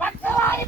பச்சவாரி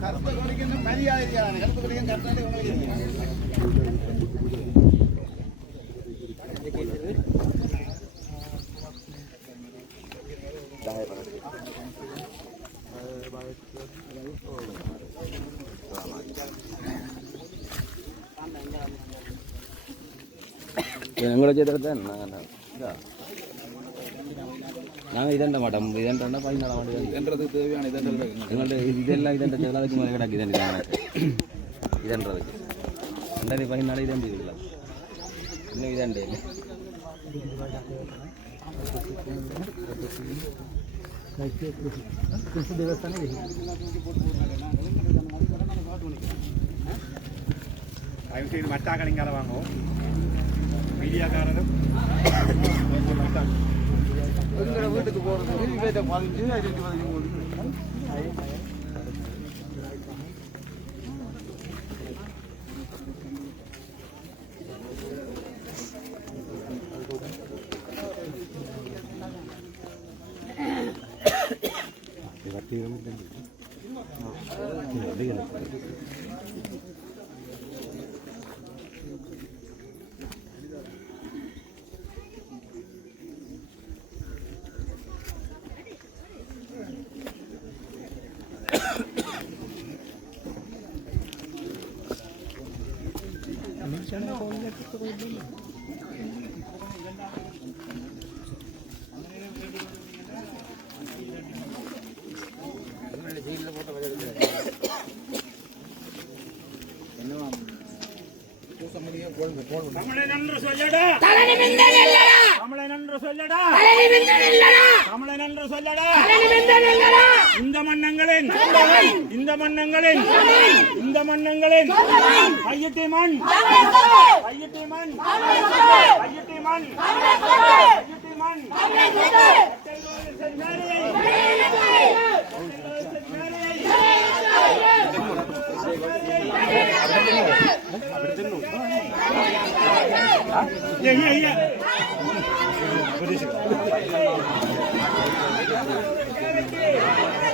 கருத்து கொடுக்கின்ற மரியாதை கருத்து கொடுக்கின்ற கருத்து உங்களுக்கு எங்களை சேர்த்துட்டு நாங்கள் நாங்கள் இதண்ட மாட்டோம். இதண்டா பதினாலாம் ஆண்டு இதன்றதுக்கு தேவையான இதண்டா எங்கள்ட்ட இதெல்லாம் இதண்ட தேவை அதுக்கு மேலே கிடக்கு இதண்ட இதன்றதுக்கு. ரெண்டாயிரத்தி பதினாலு இதண்டு இல்லை இன்னும் இதண்டே இல்லை. ಕೃಷಿ ದೇವಸ್ಥಾನ மீடியாக்காரனும் மீடியாக்காரரும் வீட்டுக்கு போறது பதினஞ்சு ஐநூத்தி பதினஞ்சு தமிழன் என்று தமிழன் என்று சொல்லடா தலைநிமிர்ந்த நில்லடா. தமிழன் என்று சொல்லடா இந்த மன்னங்களின். இந்த மன்னங்களின். இந்த மன்னங்களின். ஐயத்தி மண். ஐயத்தி மண். ஐயத்தி மண். ஐயத்தி மண். கொடுக்கினாரே கொடுக்கினாரே மயிலத்தமாடு